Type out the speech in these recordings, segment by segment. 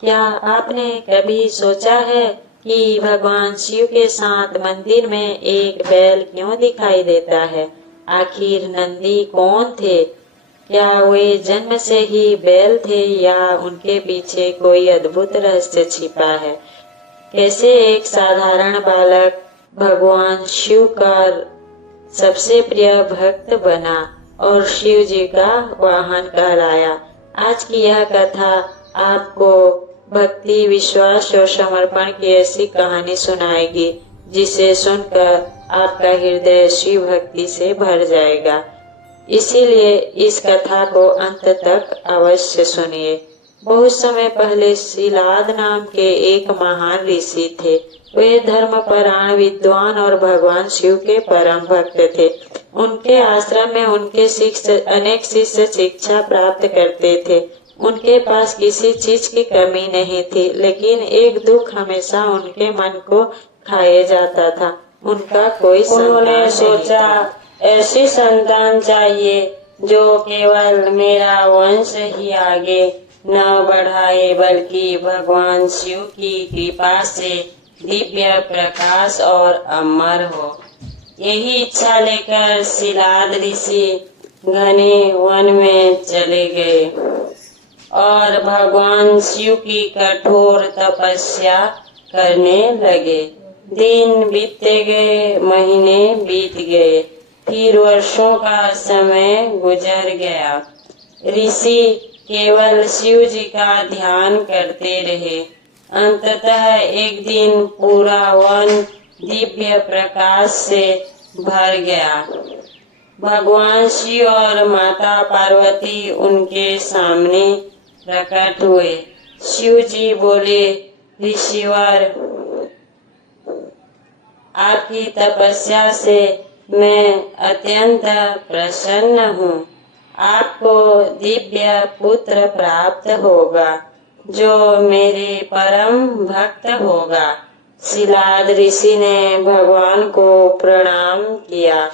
क्या आपने कभी सोचा है कि भगवान शिव के साथ मंदिर में एक बैल क्यों दिखाई देता है? आखिर नंदी कौन थे? क्या वे जन्म से ही बैल थे या उनके पीछे कोई अद्भुत रहस्य छिपा है? कैसे एक साधारण बालक भगवान शिव का सबसे प्रिय भक्त बना और शिव जी का वाहन कहलाया? आज की यह कथा आपको भक्ति, विश्वास और समर्पण की ऐसी कहानी सुनाएगी जिसे सुनकर आपका हृदय शिव भक्ति से भर जाएगा। इसीलिए इस कथा को अंत तक अवश्य सुनिए। बहुत समय पहले सिलाद नाम के एक महान ऋषि थे। वे धर्मपरायण, विद्वान और भगवान शिव के परम भक्त थे। उनके आश्रम में उनके अनेक शिष्य शिक्षा प्राप्त करते थे। उनके पास किसी चीज की कमी नहीं थी, लेकिन एक दुख हमेशा उनके मन को खाए जाता था। उनका कोई उन्होंने सोचा, ऐसी संतान चाहिए जो केवल मेरा वंश ही आगे न बढ़ाए बल्कि भगवान शिव की कृपा से दिव्य प्रकाश और अमर हो। यही इच्छा लेकर सिलाद ऋषि घने वन में चले गए और भगवान शिव की कठोर तपस्या करने लगे। दिन बीतते गए, महीने बीत गए, फिर वर्षों का समय गुजर गया। ऋषि केवल शिव जी का ध्यान करते रहे। अंततः एक दिन पूरा वन दिव्य प्रकाश से भर गया। भगवान शिव और माता पार्वती उनके सामने प्रकट हुए। शिव जी बोले, ऋषिवर, आपकी तपस्या से मैं अत्यंत प्रसन्न हूँ। आपको दिव्य पुत्र प्राप्त होगा जो मेरे परम भक्त होगा। सिलाद ऋषि ने भगवान को प्रणाम किया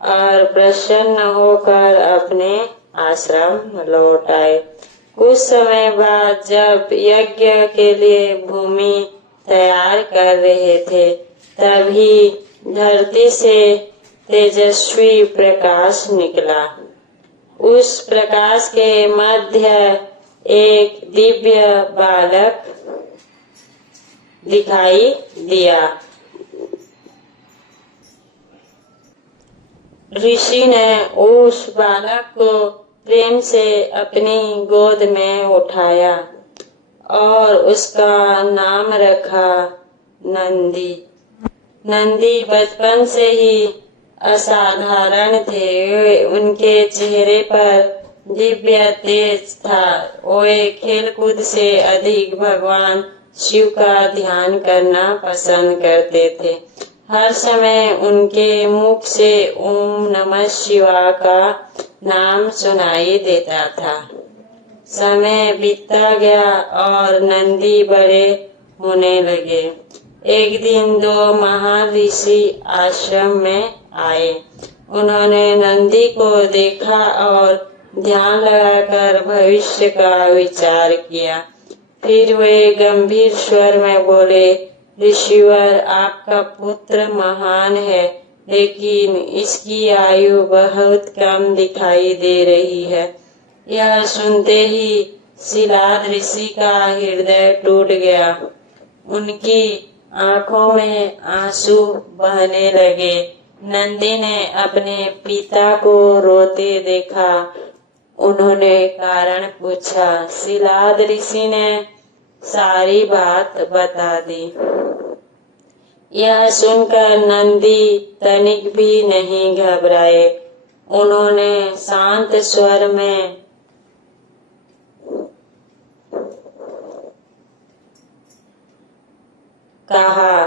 और प्रसन्न होकर अपने आश्रम लौट आए। कुछ समय बाद जब यज्ञ के लिए भूमि तैयार कर रहे थे, तभी धरती से तेजस्वी प्रकाश निकला। उस प्रकाश के मध्य एक दिव्य बालक दिखाई दिया। ऋषि ने उस बालक को प्रेम से अपनी गोद में उठाया और उसका नाम रखा नंदी। नंदी बचपन से ही असाधारण थे। उनके चेहरे पर दिव्य तेज था। वे खेलकूद से अधिक भगवान शिव का ध्यान करना पसंद करते थे। हर समय उनके मुख से ओम नमः शिवाय का नाम सुनाई देता था। समय बीतता गया और नंदी बड़े होने लगे। एक दिन दो महान ऋषि आश्रम में आए। उन्होंने नंदी को देखा और ध्यान लगाकर भविष्य का विचार किया। फिर वे गंभीर स्वर में बोले, ऋषिवर, आपका पुत्र महान है, लेकिन इसकी आयु बहुत कम दिखाई दे रही है। यह सुनते ही सिलाद ऋषि का हृदय टूट गया। उनकी आंखों में आंसू बहने लगे। नंदी ने अपने पिता को रोते देखा। उन्होंने कारण पूछा। सिलाद ऋषि ने सारी बात बता दी। यह सुनकर नंदी तनिक भी नहीं घबराए। उन्होंने शांत स्वर में कहा,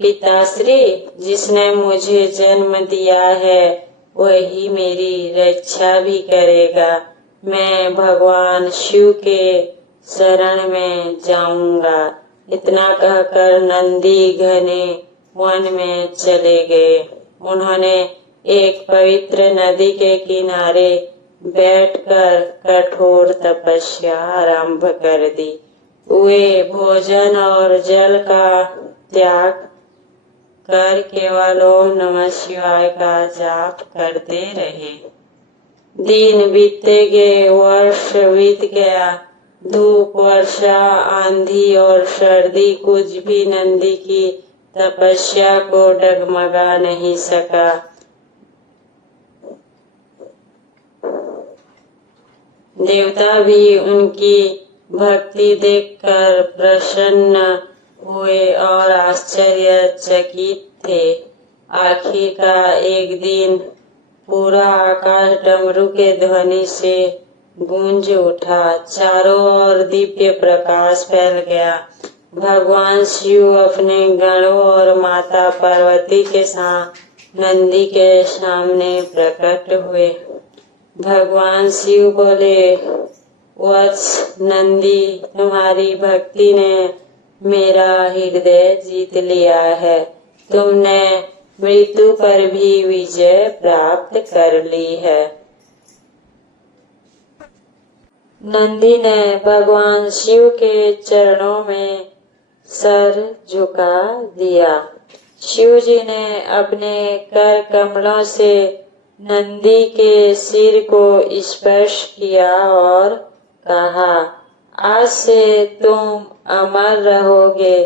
पिताश्री, जिसने मुझे जन्म दिया है वही मेरी रक्षा भी करेगा। मैं भगवान शिव के शरण में जाऊंगा। इतना कहकर नंदी घने वन में चले गए। उन्होंने एक पवित्र नदी के किनारे बैठकर कठोर तपस्या आरंभ कर दी। वे भोजन और जल का त्याग कर केवल ओम नमः शिवाय का जाप करते रहे। दिन बीतते गए, वर्ष बीत गया। धूप, वर्षा, आंधी और सर्दी कुछ भी नंदी की तपस्या को डगमगा नहीं सका। देवता भी उनकी भक्ति देखकर प्रसन्न हुए और आश्चर्यचकित थे। आखिरकार एक दिन पूरा आकाश डमरू के ध्वनि से गूंज उठा। चारों ओर दिव्य प्रकाश फैल गया। भगवान शिव अपने गणों और माता पार्वती के साथ नंदी के सामने प्रकट हुए। भगवान शिव बोले, वत्स नंदी, तुम्हारी भक्ति ने मेरा हृदय जीत लिया है। तुमने मृत्यु पर भी विजय प्राप्त कर ली है। नंदी ने भगवान शिव के चरणों में सर झुका दिया। शिव जी ने अपने कर कमलों से नंदी के सिर को स्पर्श किया और कहा, आज से तुम अमर रहोगे।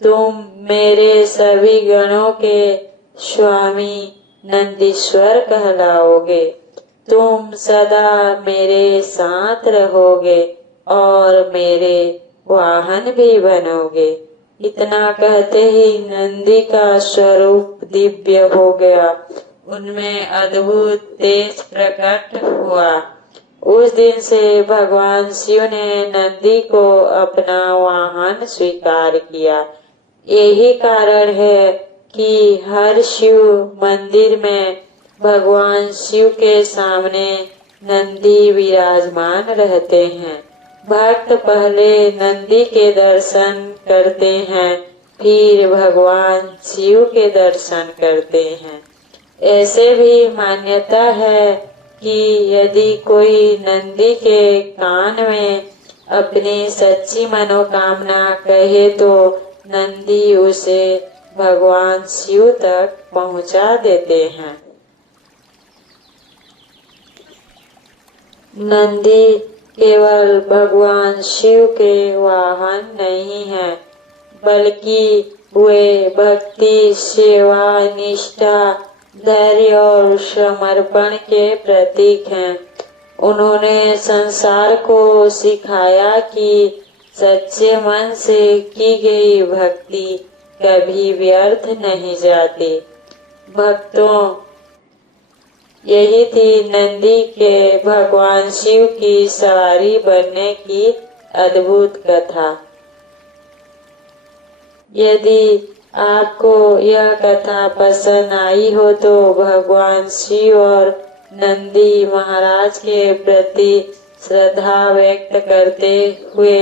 तुम मेरे सभी गणों के स्वामी नंदीश्वर कहलाओगे। तुम सदा मेरे साथ रहोगे और मेरे वाहन भी बनोगे। इतना कहते ही नंदी का स्वरूप दिव्य हो गया। उनमें अद्भुत तेज प्रकट हुआ। उस दिन से भगवान शिव ने नंदी को अपना वाहन स्वीकार किया। यही कारण है कि हर शिव मंदिर में भगवान शिव के सामने नंदी विराजमान रहते हैं। भक्त पहले नंदी के दर्शन करते हैं, फिर भगवान शिव के दर्शन करते हैं। ऐसे भी मान्यता है कि यदि कोई नंदी के कान में अपनी सच्ची मनोकामना कहे तो नंदी उसे भगवान शिव तक पहुंचा देते हैं। नंदी केवल भगवान शिव के वाहन नहीं है, बल्कि वे भक्ति, सेवा, निष्ठा, धैर्य और समर्पण के प्रतीक हैं। उन्होंने संसार को सिखाया कि सच्चे मन से की गई भक्ति कभी व्यर्थ नहीं जाती। भक्तों, यही थी नंदी के भगवान शिव की सवारी बनने की अद्भुत कथा। यदि आपको यह कथा पसंद आई हो तो भगवान शिव और नंदी महाराज के प्रति श्रद्धा व्यक्त करते हुए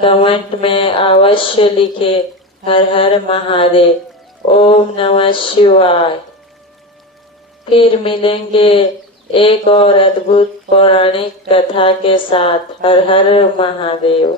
कमेंट में अवश्य लिखे, हर हर महादेव, ओम नमः शिवाय। फिर मिलेंगे एक और अद्भुत पौराणिक कथा के साथ। हर हर महादेव।